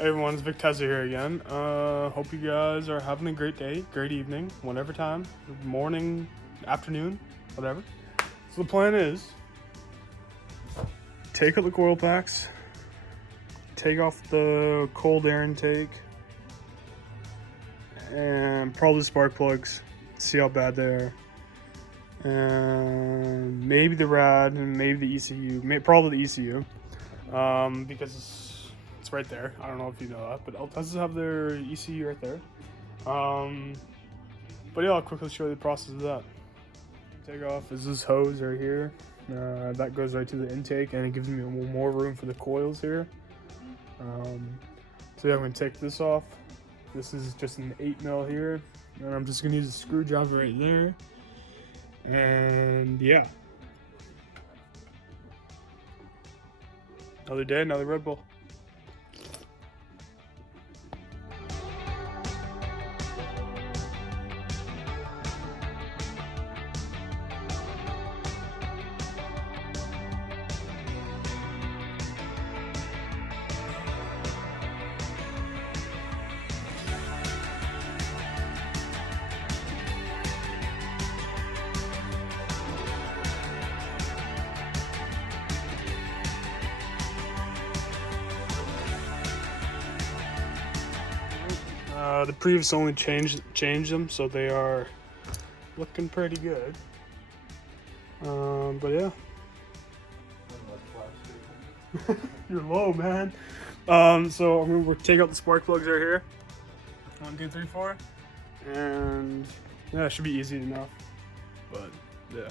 Hey everyone, it's Vic Tezza here again. Hope you guys are having a great day, great evening, whatever time, morning, afternoon, whatever. So the plan is, take out the coil packs, take off the cold air intake, and probably spark plugs, see how bad they are. And maybe the rad, and maybe the ECU, probably the ECU, because it's right there. I don't know if you know that, but Altezas have their ECU right there. But yeah, I'll quickly show you the process of that. Take off is this hose right here. That goes right to the intake, and it gives me more room for the coils here. So yeah, I'm gonna take this off. This is just an 8mm here, and I'm just gonna use a screwdriver right there. And yeah, another day, another Red Bull. The previous only changed them, so they are looking pretty good. But yeah. You're low, man. So I'm gonna take out the spark plugs right here. 1, 2, 3, 4. And yeah, it should be easy enough. But yeah.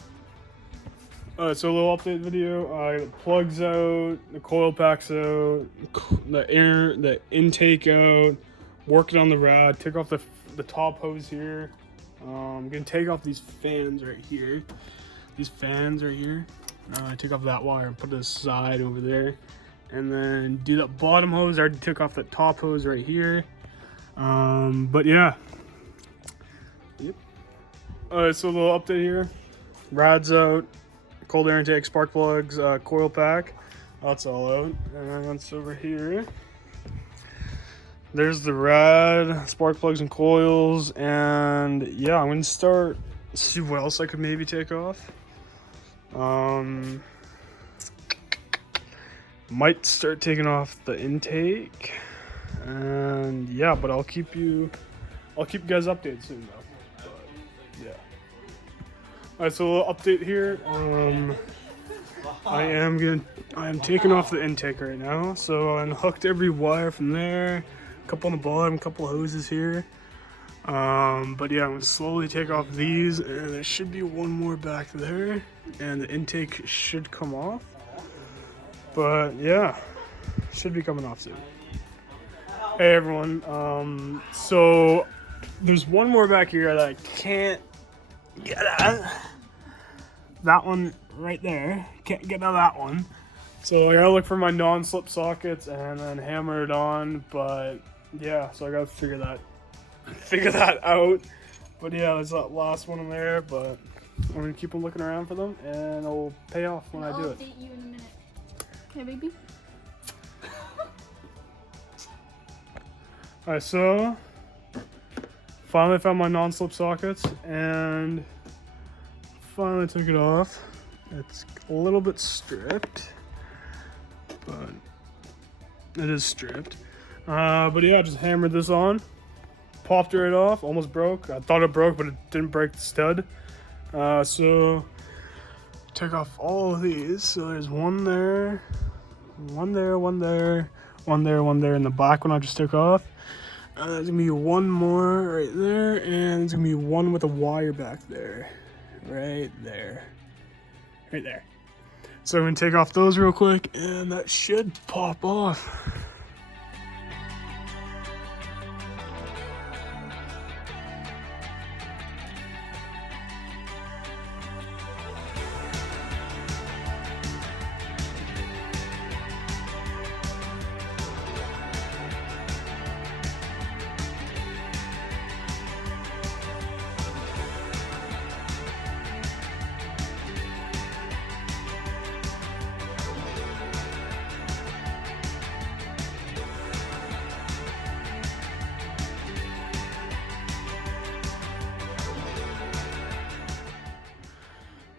Alright, so a little update video. I got the plugs out, the coil packs out, the intake out. Working on the rad, took off the top hose here. I'm gonna take off these fans right here. I took off that wire and put it aside over there. And then do that bottom hose. I already took off that top hose right here. But yeah. Yep. Alright, so a little update here. Rad's out, cold air intake, spark plugs, coil pack. That's all out. And that's over here. There's the rad, spark plugs and coils, and yeah, I'm gonna start, see what else I could maybe take off. Might start taking off the intake, and yeah, but I'll keep you guys updated soon though. But yeah. Alright, so a little update here. I am taking off the intake right now, so I unhooked every wire from there. Couple on the bottom, couple of hoses here. But yeah, I'm gonna slowly take off these, and there should be one more back there, and the intake should come off. But yeah, should be coming off soon. Hey everyone, so there's one more back here that I can't get at. That one right there, can't get at that one. So I gotta look for my non-slip sockets and then hammer it on, but yeah, so I gotta figure that out. But yeah, there's that last one in there, but I'm gonna keep on looking around for them, and it'll pay off when I do it. I'll update you in a minute. Okay, baby? Alright, so finally found my non-slip sockets, and finally took it off. It's a little bit stripped, but it is stripped. But yeah, just hammered this on, popped it right off, almost broke. I thought it broke, but it didn't break the stud. So took off all of these. So there's one there, one there, one there, one there, one there, and the black one I just took off. There's gonna be one more right there, and there's gonna be one with a wire back there, right there. So I'm gonna take off those real quick, and that should pop off.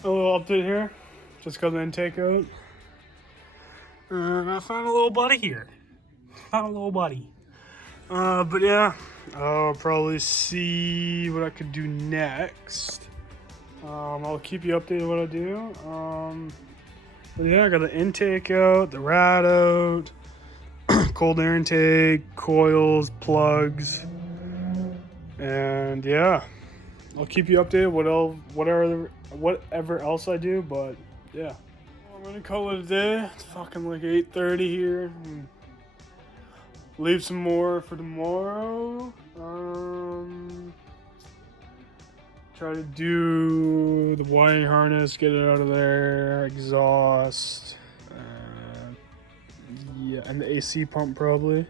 a little update here. Just got the intake out. I found a little buddy here. Found a little buddy. But yeah, I'll probably see what I could do next. I'll keep you updated what I do. But yeah, I got the intake out, the rad out, cold air intake, coils, plugs, and yeah, I'll keep you updated whatever else I do. But yeah, I'm gonna call it a day. It's fucking like 8:30 here. Leave some more for tomorrow. Try to do the wiring harness, get it out of there, exhaust, yeah, and the AC pump probably.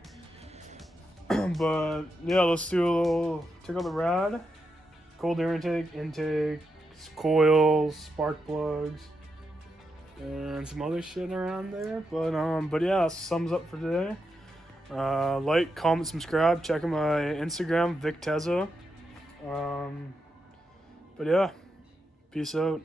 But yeah, let's do a little, take out the rad, cold air intake, coils, spark plugs, and some other shit around there. But yeah, that sums up for today. Like, comment, subscribe, check out my Instagram, Vic Tezza. But yeah, peace out.